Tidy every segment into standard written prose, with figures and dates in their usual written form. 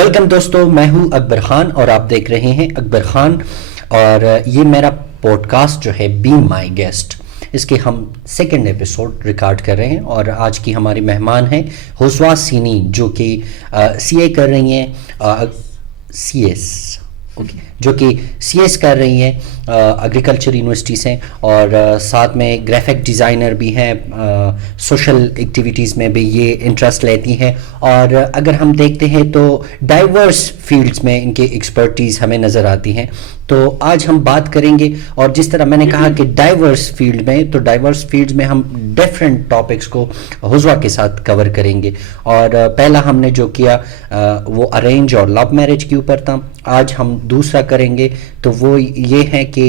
Welcome دوستو، میں ہوں اکبر خان اور آپ دیکھ رہے ہیں اکبر خان، اور یہ میرا پوڈ کاسٹ جو ہے بی مائی گیسٹ، اس کے ہم سیکنڈ ایپیسوڈ ریکارڈ کر رہے ہیں. اور آج کی ہماری مہمان ہیں حسوا سینی، جو کہ سی اے کر رہی ہیں، سی ایس جو کہ سی ایس کر رہی ہیں ایگریکلچر یونیورسٹی سے، اور ساتھ میں گرافک ڈیزائنر بھی ہیں. سوشل ایکٹیویٹیز میں بھی یہ انٹرسٹ لیتی ہیں، اور اگر ہم دیکھتے ہیں تو ڈائیورس فیلڈز میں ان کے ایکسپرٹیز ہمیں نظر آتی ہیں. تو آج ہم بات کریں گے، اور جس طرح میں نے کہا کہ ڈائیورس فیلڈ میں، تو ڈائیورس فیلڈز میں ہم ڈفرینٹ ٹاپکس کو حسوا کے ساتھ کور کریں گے. اور پہلا ہم نے جو کیا وہ ارینج اور لو میرج کے اوپر تھا. آج ہم دوسرا کریں گے تو وہ یہ ہے کہ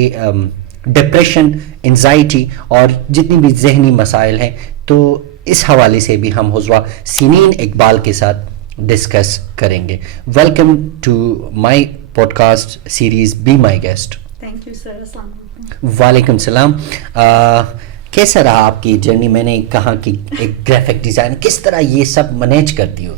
ڈپریشن، انزائٹی اور جتنی بھی ذہنی مسائل ہیں، تو اس حوالے سے بھی ہم حسوا سنین اقبال کے ساتھ ڈسکس کریں گے. Welcome to my podcast series be my guest. Thank you sir. السلام علیکم. وعلیکم السلام. کیسا رہا آپ کی جرنی؟ میں نے کہا کہ ایک گرافک ڈیزائن کس طرح یہ سب مینیج کرتی ہو؟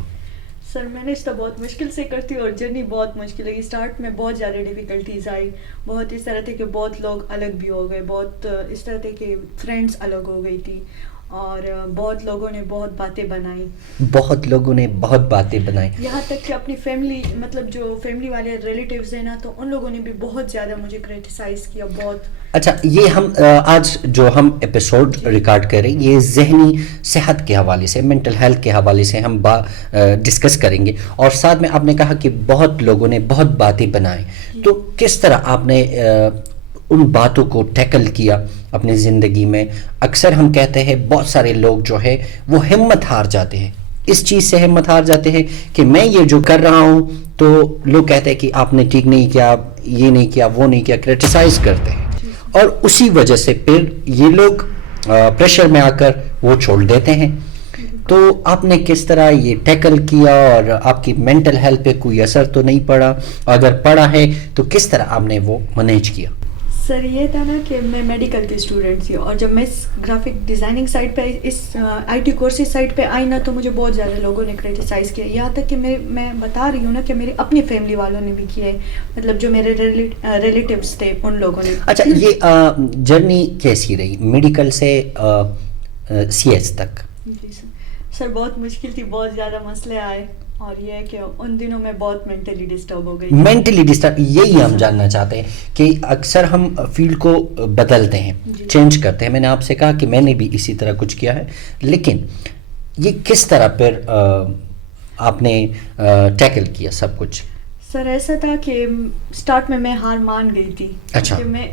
سر مینیج تو بہت مشکل سے کرتی ہوں، اور جرنی بہت مشکل ہے. اسٹارٹ میں بہت زیادہ ڈیفیکلٹیز آئی، بہت اس طرح تھے کہ بہت لوگ الگ بھی ہو گئے، بہت اس طرح تھے کہ فرینڈس الگ ہو گئی تھی، اور بہت لوگوں نے بہت باتیں بنائی. بہت لوگوں نے بہت باتیں بنائی، یہاں تک کہ اپنی فیملی، مطلب جو فیملی والے ریلیٹیوز ہیں نا، تو ان لوگوں نے بھی بہت زیادہ مجھے کرٹیسائز کیا. بہت اچھا. یہ ہم آج جو ہم ایپیسوڈ ریکارڈ کریں، یہ ذہنی صحت کے حوالے سے، مینٹل ہیلتھ کے حوالے سے ہم ڈسکس کریں گے. اور ساتھ میں آپ نے کہا کہ بہت لوگوں نے بہت باتیں بنائیں، تو کس طرح آپ نے ان باتوں کو ٹیکل کیا اپنی زندگی میں؟ اکثر ہم کہتے ہیں بہت سارے لوگ جو ہے وہ ہمت ہار جاتے ہیں، اس چیز سے ہمت ہار جاتے ہیں کہ میں یہ جو کر رہا ہوں، تو لوگ کہتے ہیں کہ آپ نے ٹھیک نہیں کیا، یہ نہیں کیا، وہ نہیں کیا، کرٹیسائز کرتے ہیں، اور اسی وجہ سے پھر یہ لوگ پریشر میں آ کر وہ چھوڑ دیتے ہیں. تو آپ نے کس طرح یہ ٹیکل کیا، اور آپ کی مینٹل ہیلتھ پہ کوئی اثر تو نہیں پڑا؟ اگر پڑا ہے تو کس طرح آپ نے وہ مینیج کیا؟ سر یہ تھا نا کہ میں میڈیکل کی اسٹوڈنٹ تھی، اور جب میں اس گرافک ڈیزائننگ سائٹ پہ، اس آئی ٹی کورسز سائٹ پہ آئی نا، تو مجھے بہت زیادہ لوگوں نے کرٹیسائز کیا. یہاں تک کہ میں بتا رہی ہوں نا کہ میری اپنی فیملی والوں نے بھی کیا ہے، مطلب جو میرے ریلیٹیوز تھے ان لوگوں نے. اچھا، یہ جرنی کیسی رہی میڈیکل سے سی ایس تک؟ جی سر بہت مشکل تھی، بہت زیادہ مسئلے آئے، اور یہ ہے کہ ان دنوں میں بہت مینٹلی ڈسٹرب ہو گئی. مینٹلی ڈسٹرب، یہی ہم جاننا چاہتے ہیں کہ اکثر ہم فیلڈ کو بدلتے ہیں، چینج کرتے ہیں. میں نے آپ سے کہا کہ میں نے بھی اسی طرح کچھ کیا ہے، لیکن یہ کس طرح پھر آپ نے ٹیکل کیا سب کچھ؟ سر ایسا تھا کہ اسٹارٹ میں ہار مان گئی تھی. اچھا. کہ میں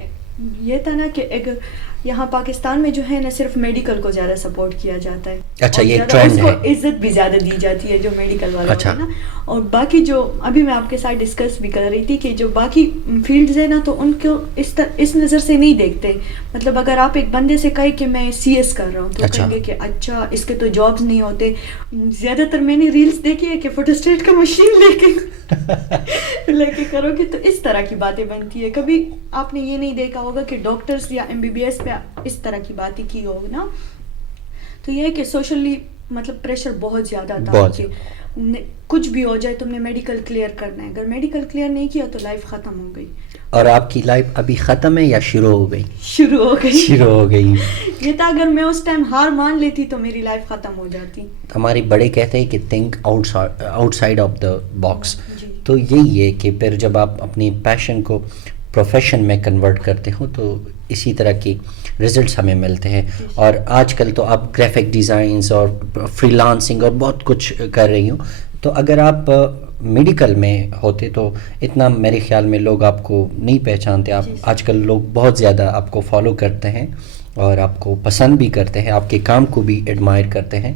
یہ تھا نا کہ ایک یہاں پاکستان میں جو ہے نا، صرف میڈیکل کو زیادہ سپورٹ کیا جاتا ہے. اچھا، یہ ٹرینڈ ٹرینڈ ہے، ہے. عزت بھی زیادہ دی جاتی ہے جو میڈیکل والے اچھا. ہیں نا. اور باقی جو ابھی میں آپ کے ساتھ ڈسکس بھی کر رہی تھی کہ جو باقی فیلڈز ہیں نا، تو ان کو اس نظر سے نہیں دیکھتے. مطلب اگر آپ ایک بندے سے کہیں کہ میں سی ایس کر رہا ہوں، تو کہیں گے کہ اچھا اس کے تو جابس نہیں ہوتے. زیادہ تر میں نے ریلس دیکھی ہے کہ فوٹوسٹیٹ کا مشین لے کے کرو گے، تو اس طرح کی باتیں بنتی ہے. کبھی آپ نے یہ نہیں دیکھا ہوگا کہ ڈاکٹرز یا ایم بی بی ایس پہ اس طرح کی باتیں کی ہوگی نا. تو یہ ہے کہ سوشلی مطلب پریشر بہت زیادہ تھا کہ کچھ بھی ہو جائے تم نے میڈیکل کلیئر کرنا ہے. اگر میڈیکل کلیئر نہیں کیا تو لائف ختم ہو گئی. اور آپ کی لائف ابھی ختم ہے یا شروع ہو گئی؟ شروع ہو گئی. یہ تھا اگر میں اس ٹائم ہار مان لیتی تو میری لائف ختم ہو جاتی. ہمارے بڑے کہتے ہیں کہ think out side of the box. تو یہی ہے کہ پھر جب آپ اپنی پیشن کو پروفیشن میں کنورٹ کرتے ہو، تو اسی طرح کی رزلٹس ہمیں ملتے ہیں. اور آج کل تو آپ گرافک ڈیزائنس اور فری لانسنگ اور بہت کچھ کر رہی ہوں. تو اگر آپ میڈیکل میں ہوتے تو اتنا میرے خیال میں لوگ آپ کو نہیں پہچانتے. آپ آج کل لوگ بہت زیادہ آپ کو فالو کرتے ہیں اور آپ کو پسند بھی کرتے ہیں، آپ کے کام کو بھی ایڈمائر کرتے ہیں.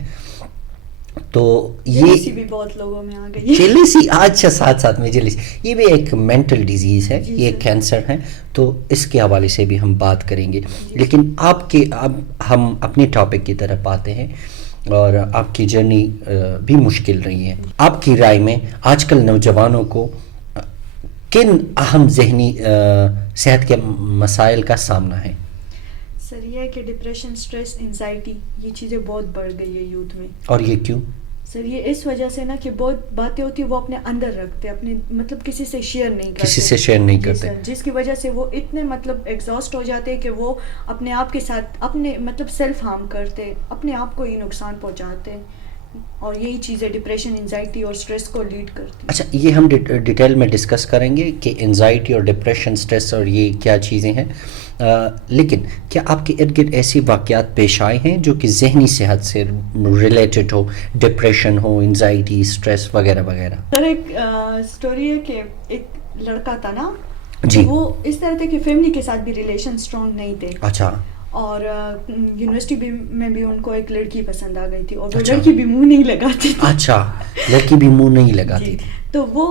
تو یہ بھی بہت لوگوں میں آ گئی جیلیسی. اچھا، ساتھ میں جیلیسی یہ بھی ایک مینٹل ڈیزیز ہے، یہ ایک کینسر ہے. تو اس کے حوالے سے بھی ہم بات کریں گے. لیکن اب ہم اپنے ٹاپک کی طرف آتے ہیں، اور آپ کی جرنی بھی مشکل رہی ہے. آپ کی رائے میں آج کل نوجوانوں کو کن اہم ذہنی صحت کے مسائل کا سامنا ہے؟ سر یہ ہے کہ ڈپریشن، اسٹریس، انزائٹی، یہ چیزیں بہت بڑھ گئی ہے یوتھ میں. اور یہ کیوں؟ سر یہ اس وجہ سے نا کہ بہت باتیں ہوتی ہیں وہ اپنے اندر رکھتے اپنے مطلب کسی سے شیئر نہیں کرتے, کسی سے شیئر نہیں کرتے, جس کی وجہ سے وہ اتنے مطلب ایگزاسٹ ہو جاتے ہیں کہ وہ اپنے آپ کے ساتھ اپنے مطلب سیلف ہارم کرتے, اپنے آپ کو ہی نقصان پہنچاتے, اور یہی چیزیں ڈپریشن, انزائٹی اور اسٹریس کو لیڈ کرتی. اچھا, یہ ہم ڈیٹیل میں ڈسکس کریں گے کہ انزائٹی اور ڈپریشن, اسٹریس اور یہ کیا چیزیں ہیں, لیکن کیا آپ کے ارد گرد ایسی واقعات پیش آئے ہیں جو کہ ذہنی صحت سے ریلیٹڈ ہو, ڈپریشن ہو, انزائٹی, اسٹریس وغیرہ وغیرہ؟ سر ایک اسٹوری ہے کہ ایک لڑکا تھا نا جی, وہ اس طرح تھے کہ فیملی کے ساتھ بھی ریلیشن اسٹرانگ نہیں تھے. اچھا, اور یونیورسٹی میں بھی ان کو ایک لڑکی پسند آ گئی تھی, اور وہ لڑکی بھی منہ نہیں لگاتی تھی. اچھا, لڑکی بھی منہ نہیں لگاتی تھی. تو وہ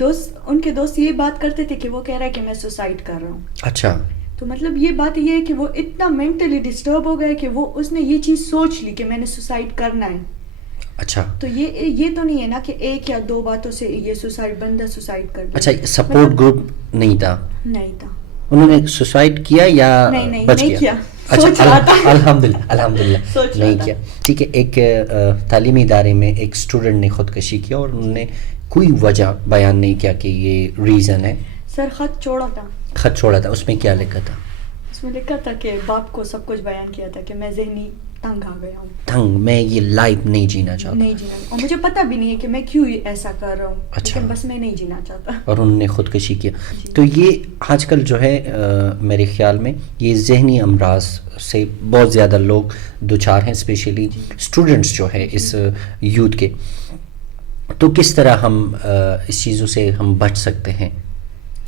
دوست, ان کے دوست یہ بات کرتے تھے کہ وہ کہہ رہا ہے کہ میں سوسائڈ کر رہا ہوں. اچھا, تو مطلب یہ بات یہ ہے کہ وہ اتنا مینٹلی ڈسٹرب ہو گیا کہ وہ اس نے یہ چیز سوچ لی کہ میں نے سوسائڈ کرنا ہے. اچھا, تو یہ تو نہیں ہے نا کہ ایک یا دو باتوں سے یہ سوسائڈ بندہ سوسائڈ کر دے. اچھا, سپورٹ گروپ نہیں تھا؟ نہیں تھا. انہوں نے سوسائڈ کیا یا بچ گیا؟ اچھا, الحمدللہ نہیں کیا. ٹھیک ہے, ایک تعلیمی ادارے میں ایک اسٹوڈنٹ نے خودکشی کیا اور انہوں نے کوئی وجہ بیان نہیں کیا کہ یہ ریزن ہے. سر خط چھوڑا تھا. خط چھوڑا تھا, اس میں کیا لکھا تھا؟ اس میں لکھا تھا کہ باپ کو سب کچھ بیان کیا تھا کہ میں ذہنی تنگ آ گیا ہوں, تنگ, میں یہ لائف نہیں جینا چاہتا, نہیں جینا, اور مجھے پتہ بھی نہیں ہے کہ میں کیوں ایسا کر رہا ہوں, لیکن بس میں نہیں جینا چاہتا. اور انہوں نے خودکشی کیا. تو یہ آج کل جو ہے میرے خیال میں یہ ذہنی امراض سے بہت زیادہ لوگ دوچار ہیں, اسپیشلی اسٹوڈنٹس جو ہے اس یوتھ کے. تو کس طرح ہم اس چیزوں سے ہم بچ سکتے ہیں,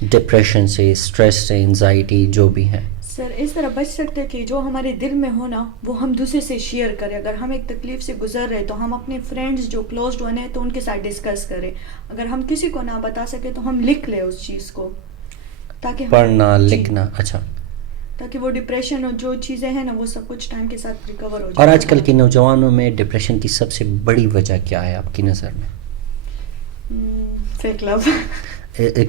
ڈپریشن سے, اسٹریس سے, انزائٹی جو بھی ہے؟ سر اس طرح بچ سکتے کہ جو ہمارے دل میں ہو نا وہ ہم دوسرے سے شیئر کریں. اگر ہم ایک تکلیف سے گزر رہے تو ہم اپنے فرینڈز جو کلوزڈ ون ہیں تو ان کے ساتھ ڈسکس کریں. اگر ہم کسی کو نہ بتا سکے تو ہم لکھ لیں اس چیز کو, تاکہ پڑھنا, لکھنا. اچھا, تاکہ وہ ڈپریشن اور جو چیزیں ہیں نا وہ سب کچھ ٹائم کے ساتھ ریکور ہو جائے. اور آج کل کے نوجوانوں میں ڈپریشن کی سب سے بڑی وجہ کیا ہے آپ کی نظر میں؟ فیک لو.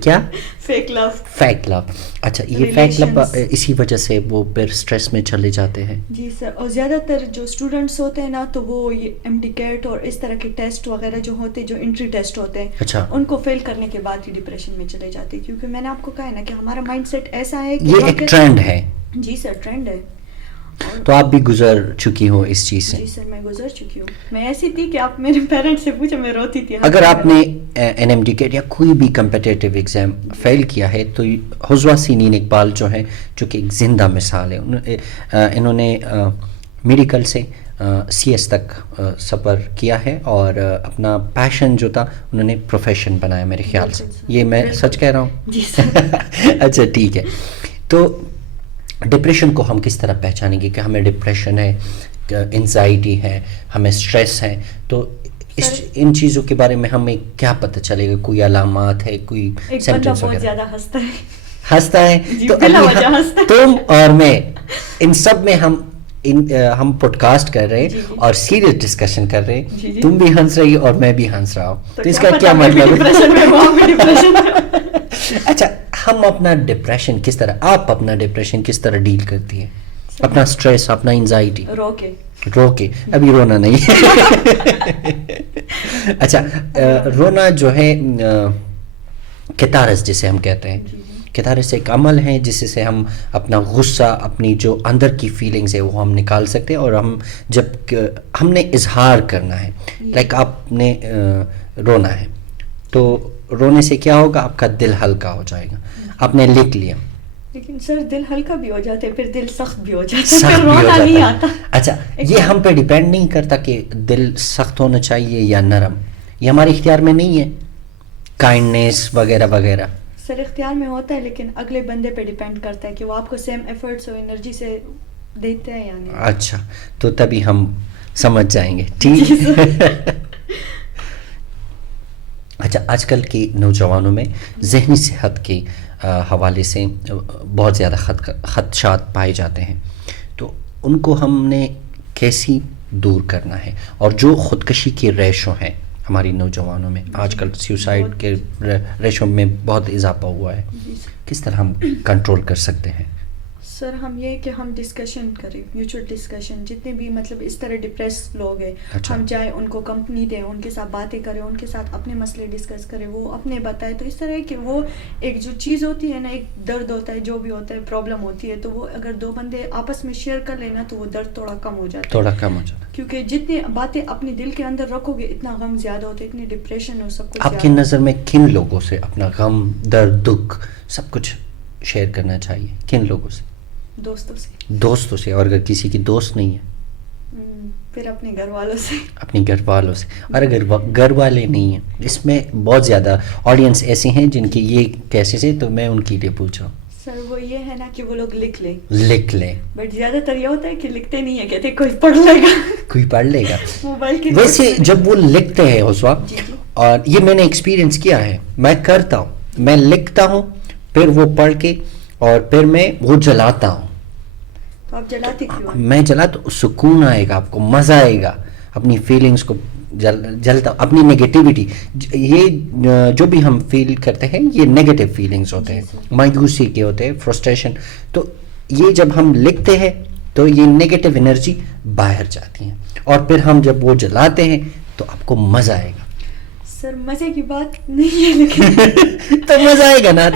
کیا؟ فیک لو. فیک لو. اچھا, یہ فیک لو اسی وجہ سے وہ پھر اسٹریس میں چلے جاتے ہیں. جی سر, اور زیادہ تر جو اسٹوڈنٹس ہوتے ہیں نا تو وہ یہ ایم ڈی کیٹ اور اس طرح کے ٹیسٹ وغیرہ جو ہوتے ہیں, جو انٹری ٹیسٹ ہوتے ہیں, اچھا, ان کو فیل کرنے کے بعد ہی ڈپریشن میں چلے جاتے ہیں. کیونکہ میں نے آپ کو کہا ہے نا کہ ہمارا مائنڈ سیٹ ایسا ہے کہ یہ ایک ٹرینڈ ہے. جی سر, ٹرینڈ ہے. تو آپ بھی گزر چکی ہو اس چیز سے؟ جی سر, میں گزر چکی ہوں. میں ایسی تھی کہ آپ میرے پیرنٹس سے پوچھے میں روتی تھی. اگر آپ نے این ایم ڈی کیٹ یا کوئی بھی کمپٹیٹیو ایگزام فیل کیا ہے تو حزوہ سینین اقبال جو ہے, جو کہ ایک زندہ مثال ہے, انہوں نے میڈیکل سے سی ایس تک سفر کیا ہے اور اپنا پیشن جو تھا انہوں نے پروفیشن بنایا میرے خیال سے. یہ میں سچ کہہ رہا ہوں؟ جی سر. اچھا ٹھیک ہے. تو ڈپریشن کو ہم کس طرح پہچانیں گے کہ ہمیں ڈپریشن ہے, انزائٹی ہے, ہمیں اسٹریس ہے؟ تو ان چیزوں کے بارے میں ہمیں کیا پتہ چلے گا؟ کوئی علامات ہے, کوئی سمپٹمز وغیرہ؟ بہت زیادہ ہنستا ہے. ہنستا ہے تو تم اور میں ان سب میں ہم پوڈ کاسٹ کر رہے ہیں اور سیریس ڈسکشن کر رہے ہیں, تم بھی ہنس رہی اور میں بھی ہنس رہا ہوں, تو اس کا کیا مطلب ہے؟ اچھا, ہم اپنا ڈپریشن کس طرح, آپ اپنا ڈپریشن کس طرح ڈیل کرتی ہیں, اپنا اسٹریس, اپنا انزائٹی؟ رو کے. ابھی رونا نہیں. اچھا, رونا جو ہے کیتارس جسے ہم کہتے ہیں, کیتارس ایک عمل ہے جس سے ہم اپنا غصہ, اپنی جو اندر کی فیلنگز ہے وہ ہم نکال سکتے ہیں. اور ہم جب ہم نے اظہار کرنا ہے, لائک آپ نے رونا ہے, تو رونے سے کیا ہوگا, آپ کا دل ہلکا ہو جائے گا. آپ نے لکھ لیا, لیکن سر دل ہلکا بھی ہو جاتا ہے, پھر دل سخت بھی ہو جاتا ہے, پھر رونا نہیں آتا. اچھا, یہ ہم پہ ڈیپینڈ نہیں کرتا کہ دل سخت ہونا چاہیے یا نرم, یہ ہمارے اختیار میں نہیں ہے. کائنڈنیس وغیرہ وغیرہ سر اختیار میں ہوتا ہے, لیکن اگلے بندے پہ ڈیپینڈ کرتا ہے کہ وہ آپ کو سیم ایفرٹس اور انرجی سے دیتے ہیں یا نہیں. اچھا, تو تبھی ہم سمجھ جائیں گے. ٹھیک. اچھا, آج کل کے نوجوانوں میں ذہنی صحت کے حوالے سے بہت زیادہ خدشات پائے جاتے ہیں, تو ان کو ہم نے کیسی دور کرنا ہے؟ اور جو خودکشی کے ریشو ہیں ہماری نوجوانوں میں, آج کل سیوسائڈ کے ریشو میں بہت اضافہ ہوا ہے, کس طرح ہم کنٹرول کر سکتے ہیں؟ سر ہم یہ کہ ہم ڈسکشن کریں، میوچل ڈسکشن، جتنے بھی مطلب اس طرح ڈپریس لوگ ہیں ہم جائیں ان کو کمپنی دیں، ان کے ساتھ باتیں کریں، ان کے ساتھ اپنے مسئلے ڈسکس کریں، وہ اپنے بتائے. تو اس طرح ہے کہ وہ ایک جو چیز ہوتی ہے نا، ایک درد ہوتا ہے، جو بھی ہوتا ہے، پرابلم ہوتی ہے، تو وہ اگر دو بندے آپس میں شیئر کر لینا تو وہ درد تھوڑا کم ہو جاتا ہے. کیونکہ جتنی باتیں اپنے دل کے اندر رکھو گے اتنا غم زیادہ ہوتا ہے، اتنی ڈپریشن اور سب کچھ. آپ کی نظر میں کن لوگوں سے اپنا غم، درد، دکھ سب کچھ شیئر کرنا چاہیے؟ کن لوگوں سے؟ دوستوں سے. اور اگر کسی کی دوست نہیں ہے پھر اپنے گھر والوں سے. اپنے گھر والوں سے. اور اگر گھر والے نہیں ہیں، اس میں بہت زیادہ آڈینس ایسی ہیں جن کی یہ کیسز ہے، تو میں ان کے لیے پوچھ رہا ہوں. سر وہ یہ ہے نا کہ وہ لوگ لکھ لیں، بٹ زیادہ تر یہ ہوتا ہے کہ لکھتے نہیں ہیں، کہتے کوئی پڑھ لے گا موبائل کی. ویسے جب وہ لکھتے ہیں اس وقت، اور یہ میں نے ایکسپیرینس کیا ہے، میں کرتا ہوں، میں لکھتا ہوں، پھر وہ پڑھ کے اور پھر میں وہ جلاتا ہوں. تو آپ جلاتے کیوں؟ میں جلاتا ہوں، سکون آئے گا، آپ کو مزہ آئے گا. اپنی فیلنگس کو جلتا ہوں، اپنی نگیٹیوٹی، یہ جو بھی ہم فیل کرتے ہیں یہ نیگیٹو فیلنگس ہوتے ہیں، مایوسی کے ہوتے ہیں، فرسٹریشن. تو یہ جب ہم لکھتے ہیں تو یہ نیگیٹو انرجی باہر جاتی ہیں، اور پھر ہم جب وہ جلاتے ہیں تو آپ کو مزہ آئے گا. سر مزے کی بات نہیں ہے لیکن تو مزہ آئے گا نا،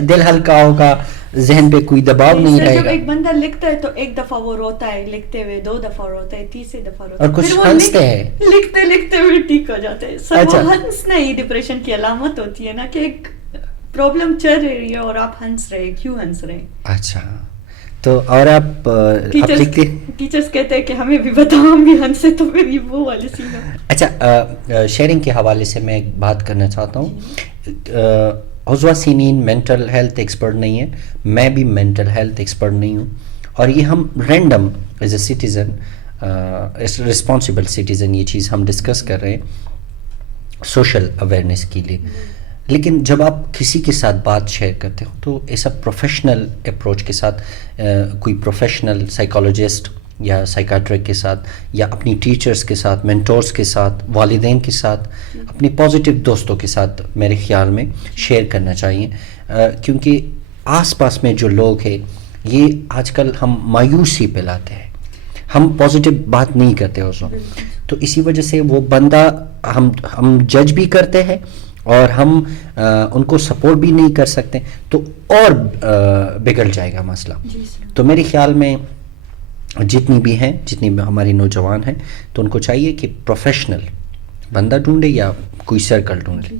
دل ہلکا ہوگا، ذہن پہ کوئی دباؤ نہیں رہے گا. جب ایک بندہ لکھتا ہے تو ایک دفعہ وہ روتا ہے لکھتے ہوئے، 2 دفعہ روتا ہے، تیسری دفعہ روتا ہے، اور کچھ ہنستے ہیں لکھتے ہوئے ٹھیک ہو جاتے ہیں. سر وہ ہنسنا ہی ڈپریشن کی علامت ہوتی ہے نا، کہ ایک پرابلم چل رہی ہے اور آپ ہنس رہے، کیوں ہنس رہے؟ اچھا. تو اور آپ ٹیچرز کہتے ہیں کہ ہمیں بھی بتاؤ، ہم بھی ہنسے، تو پھر یہ وہ والے سین. اچھا، شیئرنگ کے حوالے سے میں ایک بات کرنا چاہتا ہوں. عضوہ سینین مینٹل ہیلتھ ایکسپرٹ نہیں ہے، میں بھی مینٹل ہیلتھ ایکسپرٹ نہیں ہوں، اور یہ ہم random as a citizen, responsible citizen, یہ چیز ہم ڈسکس کر رہے ہیں سوشل اویئرنیس کے لیے. لیکن جب آپ کسی کے ساتھ بات شیئر کرتے ہو تو ایسا پروفیشنل اپروچ کے ساتھ، کوئی پروفیشنل سائیکالوجسٹ یا سائیکاٹرک کے ساتھ، یا اپنی ٹیچرز کے ساتھ، مینٹورز کے ساتھ، والدین کے ساتھ، اپنی پازیٹیو دوستوں کے ساتھ میرے خیال میں شیئر کرنا چاہیے. کیونکہ آس پاس میں جو لوگ ہیں یہ آج کل ہم مایوسی پھیلاتے ہیں، ہم پازیٹیو بات نہیں کرتے اس وقت، تو اسی وجہ سے وہ بندہ ہم جج بھی کرتے ہیں اور ہم ان کو سپورٹ بھی نہیں کر سکتے، تو اور بگڑ جائے گا مسئلہ. تو میرے خیال میں جتنی بھی ہماری نوجوان ہیں تو ان کو چاہیے کہ پروفیشنل بندہ ڈھونڈے یا کوئی سرکل ڈھونڈے.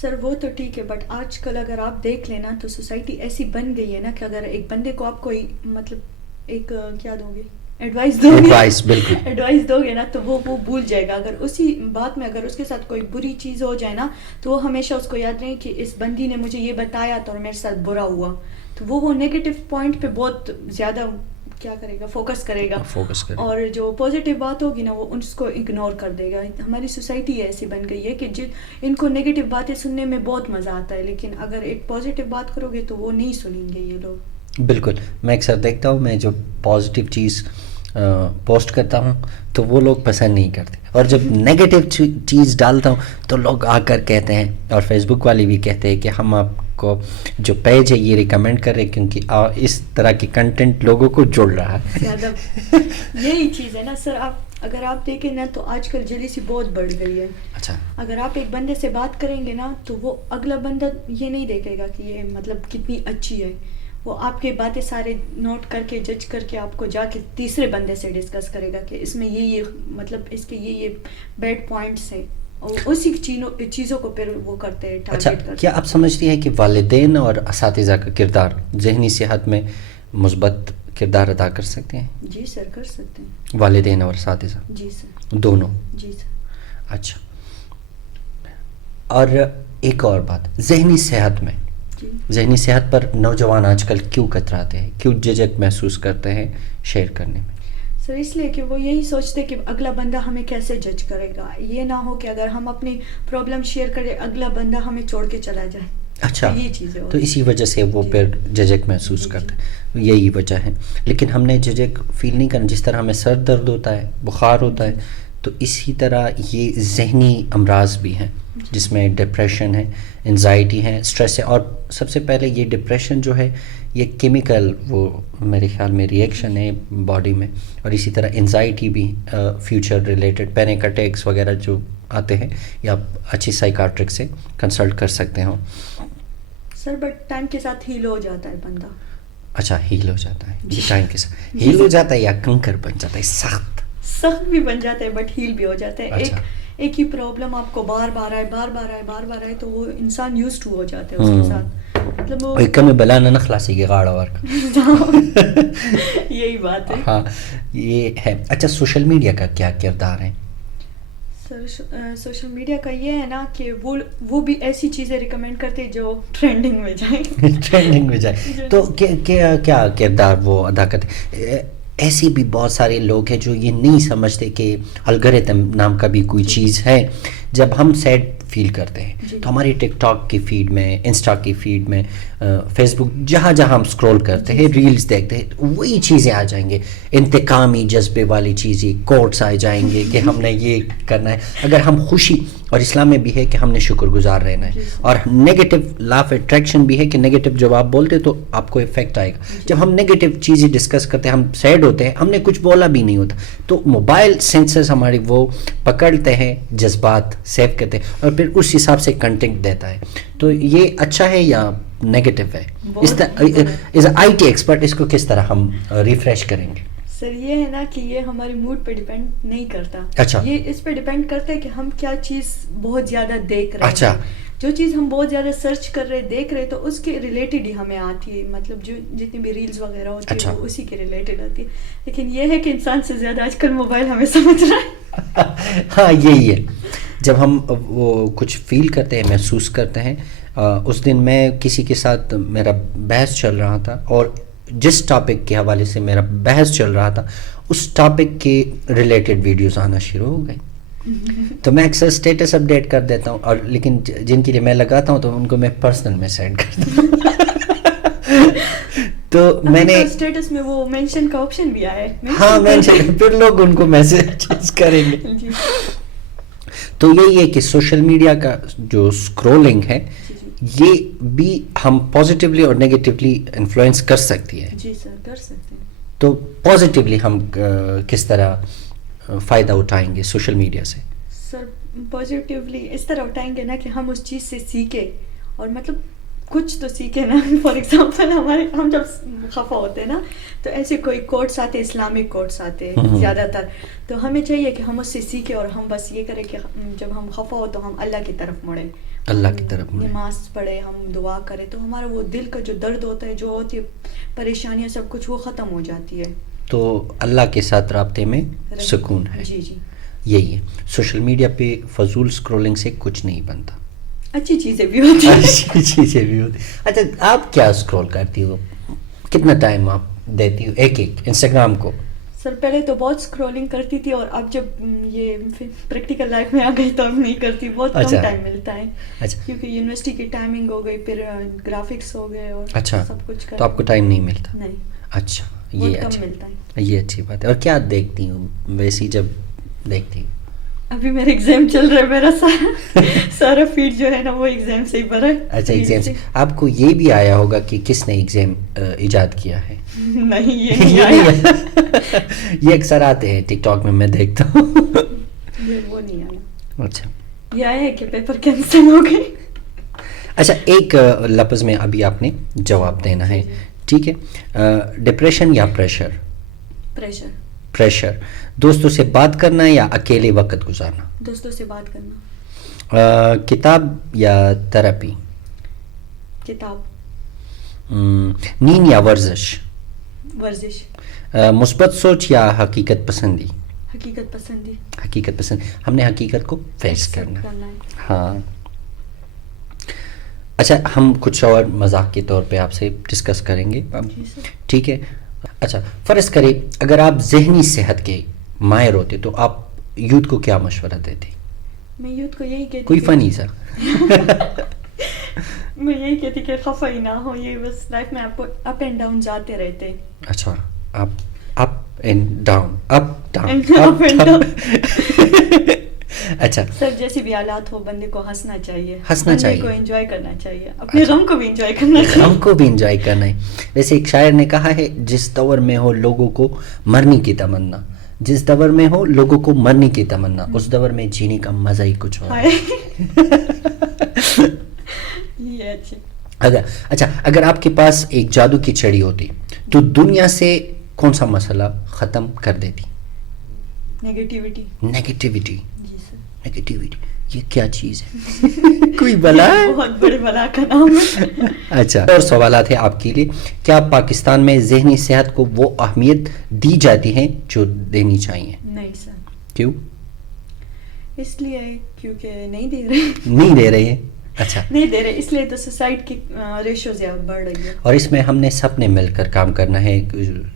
سر وہ تو ٹھیک ہے، بٹ آج کل اگر آپ دیکھ لینا تو سوسائٹی ایسی بن گئی ہے نا کہ اگر ایک بندے کو آپ کوئی مطلب ایک کیا دو گے، ایڈوائس دو گے نا، تو وہ بھول جائے گا. اگر اسی بات میں اگر اس کے ساتھ کوئی بری چیز ہو جائے نا تو وہ ہمیشہ اس کو یاد رہے کہ اس بندی نے مجھے یہ بتایا تو میرے ساتھ برا ہوا، تو وہ نیگیٹو پوائنٹ پہ بہت زیادہ کیا کرے گا، فوکس کرے گا. اور جو پازیٹیو بات ہوگی نا وہ اس کو اگنور کر دے گا. ہماری سوسائٹی ایسی بن گئی ہے کہ ان کو نیگیٹو باتیں سننے میں بہت مزہ آتا ہے، لیکن اگر ایک پازیٹیو بات کرو گے تو وہ نہیں سنیں گے یہ لوگ. بالکل، میں اکثر دیکھتا ہوں، میں جو پازیٹیو چیز پوسٹ کرتا ہوں تو وہ لوگ پسند نہیں کرتے، اور جب نیگیٹو چیز ڈالتا ہوں تو لوگ آ کر کہتے ہیں، اور فیس بک والے بھی کہتے ہیں کہ ہم آپ کو جو پیج ہے یہ ریکمینڈ کر رہے ہیں کیونکہ اس طرح کی کنٹینٹ لوگوں کو جڑ رہا ہے. یہی چیز ہے نا سر. اگر آپ دیکھیں نا تو آج کل جلیسی بہت بڑھ گئی ہے. اچھا، اگر آپ ایک بندے سے بات کریں گے نا تو وہ اگلا بندہ یہ نہیں دیکھے گا کہ یہ مطلب کتنی اچھی ہے، وہ آپ کی باتیں سارے نوٹ کر کے جج کر کے آپ کو جا کے تیسرے بندے سے ڈسکس کرے گا کہ اس میں یہ مطلب اس کے یہ بیڈ پوائنٹس ہیں، اور اسی چیزوں کو پھر وہ کرتے ہیں ٹارگیٹ کرتے ہیں. کیا آپ سمجھتی ہیں کہ والدین اور اساتذہ کا کردار ذہنی صحت میں مثبت کردار ادا کر سکتے ہیں؟ جی سر، کر سکتے ہیں. والدین اور اساتذہ؟ جی سر، دونوں؟ جی سر. اچھا، اور ایک اور بات، ذہنی صحت میں، ذہنی صحت پر نوجوان آج کل کیوں کتراتے ہیں، کیوں جھجک محسوس کرتے ہیں شیئر کرنے میں؟ سر اس لیے کہ وہ یہی سوچتے کہ اگلا بندہ ہمیں کیسے جج کرے گا. یہ نہ ہو کہ اگر ہم اپنی پرابلم شیئر کریں اگلا بندہ ہمیں چھوڑ کے چلا جائے. اچھا، یہ چیزیں تو اسی وجہ سے وہ پھر جھجک محسوس کرتے ہیں، یہی وجہ ہے. لیکن ہم نے جھجک فیل نہیں کرنا. جس طرح ہمیں سر درد ہوتا ہے، بخار ہوتا ہے، تو اسی طرح یہ ذہنی امراض بھی ہیں جس میں ڈپریشن ہے, انزائٹی ہے, اسٹریس ہے. اور سب سے پہلے یہ ڈپریشن جو ہے یہ کیمیکل وہ میرے خیال میں ریئیکشن ہے باڈی میں, اور اسی طرح انزائٹی بھی فیوچر ریلیٹڈ پینک اٹیکس وغیرہ جو آتے ہیں, یا آپ اچھی سائیکاٹرک سے کنسلٹ کر سکتے ہوں. سر بٹ ٹائم کے ساتھ ہیل ہو جاتا ہے بندہ. اچھا ہیل ہو جاتا ہے, یہ ٹائم کے ساتھ ہیل ہو جاتا ہے یا کنکر بن جاتا ہے, سخت بھی بن جاتا ہے بٹ ہیل بھی ہو جاتا ہے. ایک ہی پرابلم آپ کو بار بار آئے تو وہ انسان یوز ٹو ہو جاتا ہے اس کے ساتھ, مطلب وہ کمی بلانا نہ خلاصی کے گاڑا وار یہی بات ہے. ہاں یہ ہے. اچھا سوشل میڈیا کا کیا کردار ہے؟ سر سوشل میڈیا کا یہ ہے نا کہ وہ بھی ایسی چیزیں ریکمینڈ کرتے جو ٹرینڈنگ میں جائیں. ٹرینڈنگ میں جائے تو کیا کردار وہ ادا کرتے؟ ایسی بھی بہت سارے لوگ ہیں جو یہ نہیں سمجھتے کہ الگوریتم نام کا بھی کوئی چیز ہے. جب ہم سیڈ فیل کرتے ہیں تو ہماری ٹک ٹاک کی فیڈ میں, انسٹا کی فیڈ میں, فیس بک, جہاں جہاں ہم اسکرول کرتے ہیں, ریلز دیکھتے ہیں, وہی چیزیں آ جائیں گے, انتقامی جذبے والی چیزیں, کوٹس آ جائیں گے کہ ہم نے یہ کرنا ہے. اگر ہم خوشی, اور اسلام میں بھی ہے کہ ہم نے شکر گزار رہنا ہے, اور نیگیٹو لا آف اٹریکشن بھی ہے کہ نیگیٹو جب آپ بولتے تو آپ کو افیکٹ آئے گا. جب ہم نیگیٹو چیزیں ڈسکس کرتے ہیں, ہم سیڈ ہوتے ہیں, ہم نے کچھ بولا بھی نہیں ہوتا, تو موبائل سینسرز ہماری وہ پکڑتے ہیں, جذبات سیو کرتے ہیں, اور پھر اس حساب سے کنٹینٹ دیتا ہے. تو یہ اچھا ہے یا نیگیٹو ہے؟ As a IT expert اس کو کس طرح ہم ریفریش کریں گے؟ سر یہ ہے نا کہ یہ ہمارے موڈ پہ ڈیپینڈ نہیں کرتا. اچھا. یہ اس پہ ڈیپینڈ کرتا ہے کہ ہم کیا چیز بہت زیادہ دیکھ رہے ہیں. اچھا. جو چیز ہم بہت زیادہ سرچ کر رہے دیکھ رہے تو اس کے ریلیٹڈ ہی ہمیں آتی ہے, مطلب جو جتنی بھی ریلز وغیرہ ہوتی ہے وہ اسی کے ریلیٹڈ آتی ہے. لیکن یہ ہے کہ انسان سے زیادہ آج کل موبائل ہمیں سمجھ رہا ہے. ہاں یہی ہے. جب ہم وہ کچھ فیل کرتے ہیں, محسوس کرتے ہیں, اس دن میں کسی کے ساتھ میرا بحث چل رہا تھا, اور جس ٹاپک کے حوالے سے میرا بحث چل رہا تھا اس ٹاپک کے ریلیٹڈ ویڈیوز آنا شروع ہو گئے. تو میں اکثر اسٹیٹس اپڈیٹ کر دیتا ہوں, اور لیکن جن کے لیے میں لگاتا ہوں تو ان کو میں پرسنل میں سینڈ کرتا ہوں. تو میں نے اسٹیٹس میں وہ مینشن کا آپشن بھی آیا ہے. ہاں مینشن, پھر لوگ ان کو میسج کریں گے. تو یہی ہے کہ سوشل میڈیا کا جو اسکرولنگ ہے یہ بھی ہم پازیٹیولی اور نیگیٹیولی انفلوئنس کر سکتی ہے. جی سر کر سکتے ہیں. تو پازیٹیولی ہم کس طرح فائدہ اٹھائیں گے سوشل میڈیا سے؟ سر پازیٹیولی اس طرح اٹھائیں گے نا کہ ہم اس چیز سے سیکھیں, اور مطلب کچھ تو سیکھیں نا. فار ایگزامپل ہم جب خفا ہوتے ہیں نا تو ایسے کوئی کوٹس آتے, اسلامک کوٹس آتے زیادہ تر, تو ہمیں چاہیے کہ ہم اس سے سیکھیں, اور ہم بس یہ کریں کہ جب ہم خفا ہو تو ہم اللہ کی طرف مڑیں, اللہ کی طرف مڑیں, نماز پڑھیں, ہم دعا کریں, تو ہمارا وہ دل کا جو درد ہوتا ہے, جو ہوتی ہے پریشانیاں, سب کچھ وہ ختم ہو جاتی ہے. تو اللہ کے ساتھ رابطے میں سکون ہے. جی جی یہی ہے. سوشل میڈیا پہ فضول اسکرولنگ سے کچھ نہیں بنتا, اچھی چیزیں بھی ہوتی ہیں. اچھی چیزیں بھی ہوتی. اچھا آپ کیا اسکرول کرتی ہو, کتنا ٹائم آپ دیتی ہو ایک انسٹاگرام کو؟ سر پہلے تو بہت اسکرولنگ کرتی تھی, اور اب جب یہ پریکٹیکل لائف میں آ گئی تو اب نہیں کرتی, بہت کم ٹائم ملتا ہے. اچھا. کیونکہ یونیورسٹی کی ٹائمنگ ہو گئی, پھر گرافکس ہو گئے, اور اچھا سب کچھ تو آپ کو ٹائم نہیں ملتا؟ نہیں. اچھا یہ اچھا, یہ اچھی بات ہے. اور کیا دیکھتی ہوں ویسی جب دیکھتی ہوں؟ ابھی میرا ایگزام چل رہا ہے, میرا سارا فیڈ جو ہے نا وہ ایگزام سے ہی بھرا ہے. اچھا ایگزام سے. آپ کو یہ بھی آیا ہوگا کہ کس نے ایگزام ایجاد کیا ہے؟ نہیں یہ نہیں آیا. یہ اکثر آتے ہیں ٹک ٹاک میں دیکھتا ہوں. وہ نہیں آیا. اچھا یہ آیا ہے کہ پیپر کینسل ہو گئے. اچھا ایک لفظ میں ابھی آپ نے جواب دینا ہے, ٹھیک ہے. ڈپریشن یا پریشر؟ پریشر. دوستوں سے بات کرنا یا اکیلے وقت گزارنا؟ دوستوں سے بات کرنا. کتاب یا تھراپی؟ کتاب. نیند یا ورزش؟ ورزش. مثبت سوچ یا حقیقت پسندی؟ حقیقت پسندی. حقیقت پسند. ہم نے حقیقت کو فیس کرنا ہے. ہاں. اچھا ہم کچھ اور مذاق کے طور پہ آپ سے ڈسکس کریں گے, ٹھیک ہے. اچھا فرض کریں اگر آپ ذہنی صحت کے ماہر ہوتے تو آپ یوتھ کو کیا مشورہ دیتے؟ میں یوتھ کو یہی کہتی, کوئی فنی سا میں یہی کہتی کہ خفا ہی نہ ہو, یہ بس لائف میں اپ اینڈ ڈاؤن جاتے رہتے. اچھا up and down, up down, up and down. اچھا سر جیسے بھی حالات ہو بندے کو ہنسنا چاہیے، ہنسنا چاہیے، بندے کو انجوائے کرنا چاہیے، اپنے غم کو بھی انجوائے کرنا چاہیے، غم کو بھی انجوائے کرنا ہے. ویسے ایک شاعر نے کہا ہے جس دور میں ہو لوگوں کو مرنے کی تمنا، جس دور میں ہو لوگوں کو مرنے کی تمنا، اس دور میں جینے کا مزہ ہی کچھ اور ہے. یہ اچھا. اچھا اگر آپ کے پاس ایک جادو کی چھڑی ہوتی تو دنیا سے کون سا مسئلہ ختم کر دیتی؟ نیگیٹیوٹی. نیگیٹیوٹی. جی سر. نیگیٹیوٹی یہ کیا چیز ہے؟ کوئی بلا ہے؟ بہت بڑے بلا کا نام ہے. اچھا اور سوالات ہیں آپ کے لیے. کیا پاکستان میں ذہنی صحت کو وہ اہمیت دی جاتی ہے جو دینی چاہیے؟ نہیں سر. کیوں؟ اس لیے کیونکہ نہیں دے رہے. نہیں دے رہے ہیں. اچھا نہیں دے رہے، اس لیے تو سوسائڈ کی ریشو زیادہ بڑھ رہی ہے. اور اس میں ہم نے سب نے مل کر کام کرنا ہے،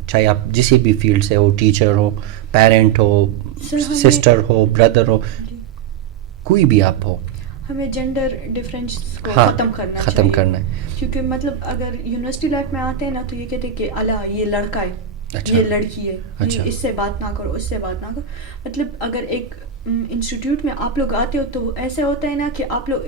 چاہے آپ جسی بھی فیلڈ سے ہو، ٹیچر ہو، پیرنٹ ہو، سسٹر ہو، بردر ہو، کوئی بھی آپ ہو. ہمیں جینڈر ڈفرینس کو ختم کرنا ہے. کیونکہ مطلب اگر یونیورسٹی لائف میں آتے ہیں نا تو یہ کہتے ہیں کہ اللہ یہ لڑکا ہے، یہ لڑکی ہے، اس سے بات نہ کرو، اس سے بات نہ کرو. مطلب اگر ایک انسٹیٹیوٹ میں آپ لوگ آتے ہو تو ایسے ہوتا ہے نا کہ آپ لوگ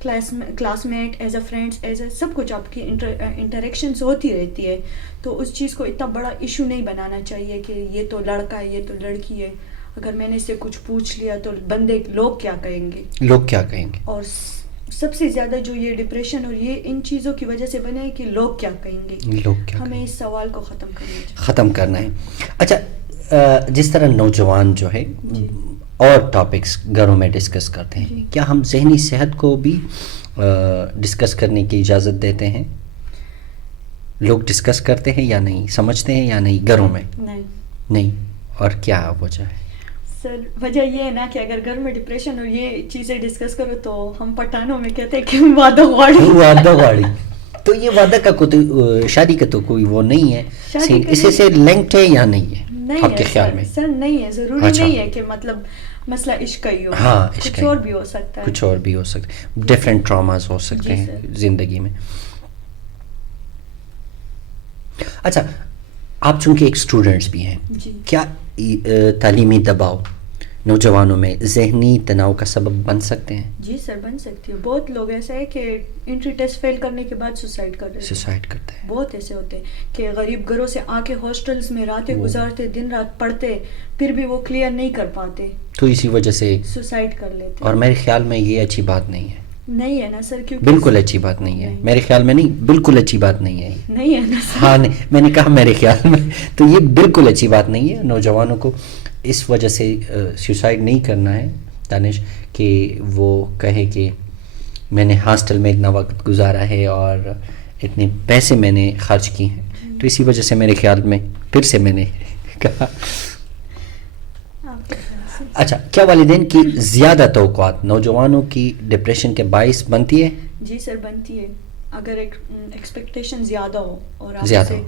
classmate, as a friends, as a سب کچھ آپ کی انٹریکشنز ہوتی رہتی ہے. تو اس چیز کو اتنا بڑا ایشو نہیں بنانا چاہیے کہ یہ تو لڑکا ہے، یہ تو لڑکی ہے. اگر میں نے اس سے کچھ پوچھ لیا تو بندے لوگ کیا کہیں گے، لوگ کیا کہیں گے. اور سب سے زیادہ جو یہ ڈپریشن اور یہ ان چیزوں کی وجہ سے بنے کہ لوگ کیا کہیں گے. لوگ کیا ہمیں کہیں گے. اس سوال کو ختم کرنا ہے. اچھا جس طرح نوجوان جو ہے اور ٹاپکس گھروں میں ڈسکس کرتے ہیں، کیا ہم ذہنی صحت کو بھی ڈسکس کرنے کی اجازت دیتے ہیں؟ لوگ ڈسکس کرتے ہیں یا نہیں، سمجھتے ہیں یا نہیں گھروں میں؟ نہیں. اور کیا وجہ ہے؟ سر وجہ یہ ہے نا کہ اگر گھر میں ڈپریشن اور یہ چیزیں ڈسکس کرو تو ہم پٹھانوں میں کہتے ہیں کہ وعدہ واڑی. تو یہ وعدہ کا کوئی شادی کا تو کوئی وہ نہیں ہے، اسے سے لنکڈ ہے یا نہیں ہے آپ کے خیال میں؟ سر نہیں ہے، ضروری نہیں ہے کہ مطلب مسئلہ عشق کا ہی ہو. ہاں کچھ اور بھی ہو سکتا ہے، کچھ اور بھی ہو سکتا ہے. ڈفرینٹ ٹراماز ہو سکتے ہیں زندگی میں. اچھا آپ چونکہ ایک اسٹوڈنٹس بھی ہیں، کیا تعلیمی دباؤ نوجوانوں میں ذہنی تناؤ کا سبب بن سکتے ہیں؟ جی سر بن سکتی ہے. بہت لوگ ایسے ہیں کہ انٹری ٹیسٹ فیل کرنے کے بعد سوسائڈ کرتے ہیں. بہت ایسے ہوتے ہیں کہ غریب گھروں سے آ کے ہاسٹلس میں راتیں گزارتے، دن رات پڑھتے، پھر بھی وہ کلیئر نہیں کر پاتے تو اسی وجہ سے سوسائڈ کر لیتے. اور میرے خیال میں یہ اچھی بات نہیں ہے. نہیں ہے نا سر، کیونکہ بالکل اچھی بات نہیں ہے میرے خیال میں. نہیں بالکل اچھی بات نہیں ہے. نہیں ہے نا سر. ہاں نہیں، میں نے کہا میرے خیال میں تو یہ بالکل اچھی بات نہیں ہے. نوجوانوں کو اس وجہ سے سوسائڈ نہیں کرنا ہے دانش کہ وہ کہے کہ میں نے ہاسٹل میں اتنا وقت گزارا ہے اور اتنے پیسے میں نے خرچ کیے ہیں. تو اسی وجہ سے میرے خیال میں پھر سے میں نے کہا. اچھا کیا والدین کی زیادہ توقعات نوجوانوں کی ڈپریشن کے باعث بنتی ہے؟ جی سر بنتی ہے. اگر ایکسپیکٹیشن زیادہ ہو اور آپ زیادہ سے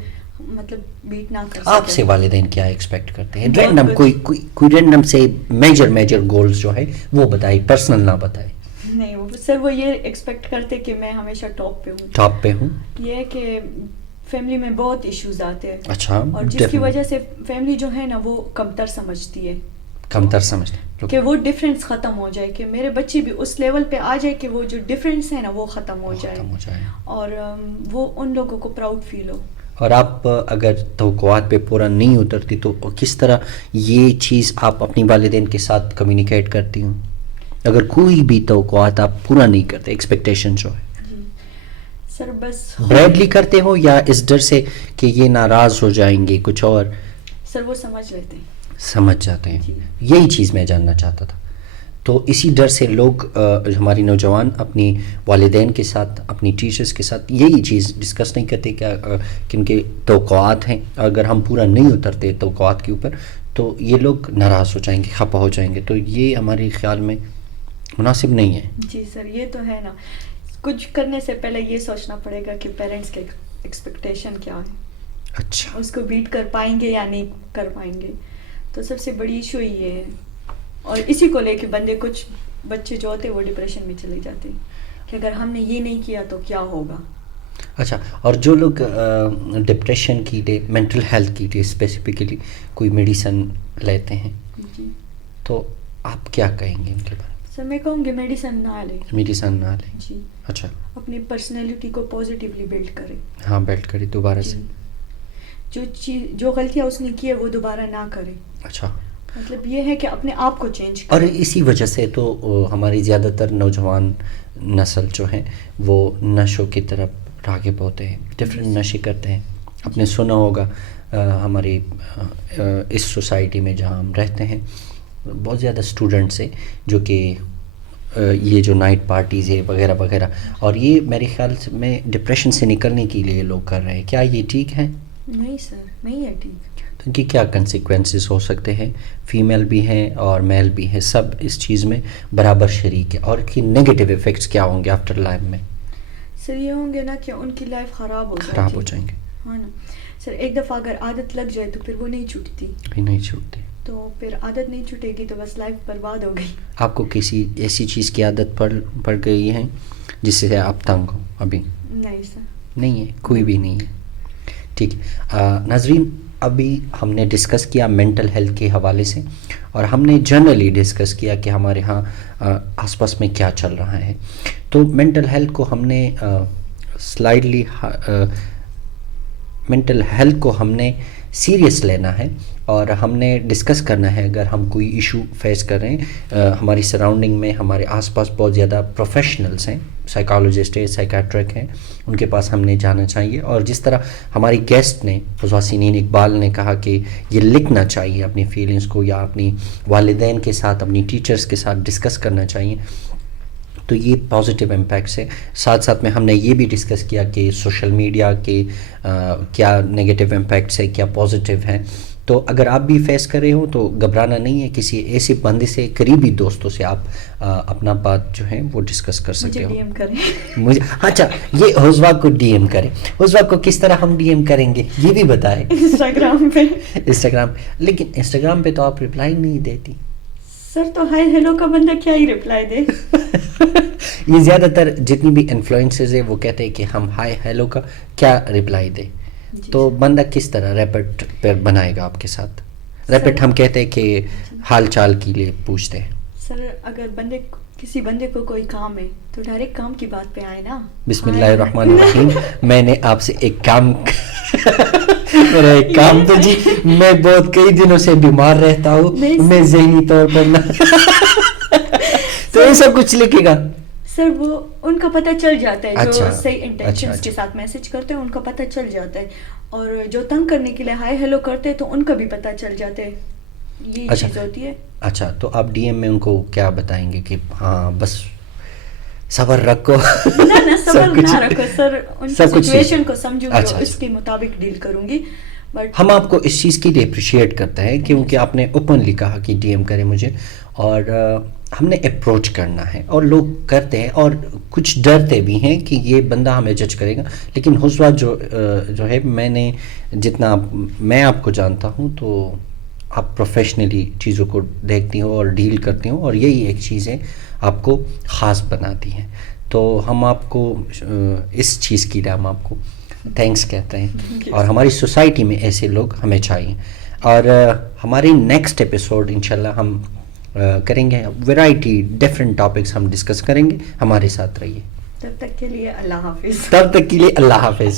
مطلب بیٹ نہ کر آپ سے والدین کیا ایکسپیکٹ کرتے ہیں؟ رینڈم کوئی رینڈم سے میجر گولز جو ہے وہ بتائے، پرسنل نہ بتائے. نہیں سر وہ یہ ایکسپیکٹ کرتے کہ میں ہمیشہ ٹاپ پہ ہوں. یہ ہے کہ فیملی میں بہت ایشوز آتے ہیں. اچھا. اور جس کی وجہ سے فیملی جو ہے نا وہ کمتر سمجھتی ہے کہ وہ ڈفرینس ختم ہو جائے، کہ میرے بچے بھی اس لیول پہ آ جائے کہ وہ جو ڈفرینس ہے نا وہ ختم ہو جائے اور وہ ان لوگوں کو پراؤڈ فیل ہو. اور آپ اگر توقعات پہ پورا نہیں اترتی تو کس طرح یہ چیز آپ اپنی والدین کے ساتھ کمیونیکیٹ کرتی ہوں؟ اگر کوئی بھی توقعات آپ پورا نہیں کرتے، ایکسپیکٹیشن جو ہے سر بس بریڈلی کرتے ہو یا اس ڈر سے کہ یہ ناراض ہو جائیں گے کچھ اور؟ سر وہ سمجھ لیتے ہیں، سمجھ جاتے ہیں. یہی چیز میں جاننا چاہتا تھا. تو اسی ڈر سے لوگ ہماری نوجوان اپنی والدین کے ساتھ، اپنی ٹیچرز کے ساتھ یہی چیز ڈسکس نہیں کرتے کہ کن کے توقعات ہیں. اگر ہم پورا نہیں اترتے توقعات کے اوپر تو یہ لوگ ناراض ہو جائیں گے، خفا ہو جائیں گے. تو یہ ہمارے خیال میں مناسب نہیں ہے. جی سر یہ تو ہے نا. کچھ کرنے سے پہلے یہ سوچنا پڑے گا کہ پیرنٹس کے ایکسپیکٹیشن کیا ہے. اچھا. اس کو بیٹ کر پائیں گے یا نہیں کر پائیں گے. تو سب سے بڑی ایشو یہ ہے. اور اسی کو لے کے کچھ بچے جو ہوتے ہیں وہ ڈپریشن میں چلے جاتے ہیں کہ اگر ہم نے یہ نہیں کیا تو کیا ہوگا. اچھا. اور جو لوگ ڈپریشن کی لیے، مینٹل ہیلتھ کی لیے اسپیسیفکلی کوئی میڈیسن لیتے ہیں تو آپ کیا کہیں گے ان کے بارے سر میں کہوں گی میڈیسن نہ لیں. میڈیسن نہ لیں. جی. اچھا. اپنی پرسنالٹی کو پازیٹیولی بلڈ کریں. ہاں بلڈ کریں دوبارہ سے. جو غلطیاں اس نے کی ہے وہ دوبارہ نہ کریں. اچھا. مطلب یہ ہے کہ اپنے آپ کو چینج کریں. اور اسی وجہ سے تو ہماری زیادہ تر نوجوان نسل جو ہیں وہ نشوں کی طرف راغب ہوتے ہیں, ڈفرینٹ نشے کرتے ہیں. آپ نے سنا ہوگا ہماری اس سوسائٹی میں جہاں ہم رہتے ہیں بہت زیادہ اسٹوڈنٹس ہیں جو کہ یہ جو نائٹ پارٹیز ہے وغیرہ وغیرہ, اور یہ میرے خیال سے میں ڈپریشن سے نکلنے کے لیے لوگ کر رہے ہیں. کیا یہ ٹھیک ہے؟ نہیں سر, نہیں ہے ٹھیک. تو ان کی کیا کنسیکوینسز ہو سکتے ہیں؟ فیمیل بھی ہیں اور میل بھی ہیں, سب اس چیز میں برابر شریک ہے, اور کی نگیٹو افیکٹس کیا ہوں گے آفٹر لائف میں؟ سر یہ ہوں گے نا کہ ان کی لائف خراب ہو جائیں گے. ہاں نا سر, ایک دفعہ اگر عادت لگ جائے تو پھر وہ نہیں چھوٹتی. نہیں چھوٹتی. تو پھر عادت نہیں چھوٹے گی تو بس لائف برباد ہو گئی. آپ کو کسی ایسی چیز کی عادت پڑ گئی ہے جس سے آپ تنگ ہو ابھی؟ نہیں سر. نہیں ہے, کوئی بھی نہیں ہے. ٹھیک ہے ناظرین, ابھی ہم نے ڈسکس کیا مینٹل ہیلتھ کے حوالے سے, اور ہم نے جنرلی ڈسکس کیا کہ ہمارے ہاں آس پاس میں کیا چل رہا ہے. تو مینٹل ہیلتھ کو ہم نے مینٹل ہیلتھ کو ہم نے سیریس لینا ہے, اور ہم نے ڈسکس کرنا ہے اگر ہم کوئی ایشو فیس کر رہے ہیں. ہماری سراؤنڈنگ میں ہمارے آس پاس بہت زیادہ پروفیشنلز ہیں, سائیکالوجسٹ ہیں, سائیکیٹرک ہیں, ان کے پاس ہم نے جانا چاہیے. اور جس طرح ہماری گیسٹ نے حضوہ سنین اقبال نے کہا کہ یہ لکھنا چاہیے اپنی فیلنگس کو, یا اپنی والدین کے ساتھ, اپنی ٹیچرز کے ساتھ ڈسکس کرنا چاہیے, تو یہ پازیٹیو امپیکٹس ہے. ساتھ ساتھ میں ہم نے یہ بھی ڈسکس کیا کہ سوشل میڈیا کے کیا نگیٹو امپیکٹس ہے, کیا پازیٹیو ہیں. تو اگر آپ بھی فیس کر رہے ہو تو گھبرانا نہیں ہے, کسی ایسے بندے سے, قریبی دوستوں سے آپ اپنا بات جو ہے وہ ڈسکس کر سکتے ہو. مجھے ڈی ایم کریں. مجھے اچھا, یہ حضوہ کو ڈی ایم کریں. حضوہ کو کس طرح ہم ڈی ایم کریں گے یہ بھی بتائیں. انسٹاگرام پہ. لیکن انسٹاگرام پہ تو آپ رپلائی نہیں دیتی. سر تو ہائی ہیلو کا بندہ کیا ہی رپلائی دے. یہ زیادہ تر جتنی بھی انفلوئنسز ہیں وہ کہتے ہیں کہ ہم ہائی ہیلو کا کیا رپلائی دیں. تو بندہ کس طرح ریپٹ پہ بنائے گا آپ کے ساتھ؟ ریپٹ ہم کہتے ہیں کہ حال چال کے لیے پوچھتے ہیں. سر اگر کسی بندے کو کوئی کام ہے تو ڈائریکٹ کام کی بات پہ آئے نا. بسم اللہ الرحمن الرحیم. میں نے آپ سے ایک کام میرا ایک کام تو جی, میں بہت کئی دنوں سے بیمار رہتا ہوں, میں ذہنی طور پر نہ تو ایسا کچھ لکھے گا. سر وہ ان کا پتہ چل جاتا ہے, جو صحیح انٹینشنز کے ساتھ میسج کرتے ہیں ان کا پتہ چل جاتا ہے, اور جو تنگ کرنے کے لیے ہائی ہیلو کرتے ہیں تو ان کا بھی پتہ چل جاتا ہے. یہ چیز ہوتی ہے. اچھا, تو آپ ڈی ایم میں ان کو کیا بتائیں گے کہ ہاں بس صبر رکھو؟ نہ صبر نہ رکھو سر, ان کی سچویشن کو سمجھوں گی اور اس کے مطابق ڈیل کروں گی. ہم آپ کو اس چیز کے لیے اپریشیٹ کرتے ہیں کیونکہ آپ نے اوپنلی کہا کہ ڈی ایم کرے مجھے, اور ہم نے اپروچ کرنا ہے, اور لوگ کرتے ہیں اور کچھ ڈرتے بھی ہیں کہ یہ بندہ ہمیں جج کرے گا. لیکن حضوہ جو ہے, جتنا میں آپ کو جانتا ہوں تو آپ پروفیشنلی چیزوں کو دیکھتی ہو اور ڈیل کرتی ہوں, اور یہی ایک چیز ہے آپ کو خاص بناتی ہیں. تو ہم آپ کو اس چیز کے لیے ہم آپ کو تھینکس کہتے ہیں, اور ہماری سوسائٹی میں ایسے لوگ ہمیں چاہیے. اور ہماری نیکسٹ ایپیسوڈ انشاءاللہ ہم کریں گے ویرائٹی ڈفرینٹ ٹاپکس ہم ڈسکس کریں گے. ہمارے ساتھ رہیے. تب تک کے لیے اللہ حافظ. تب تک کے لیے اللہ حافظ.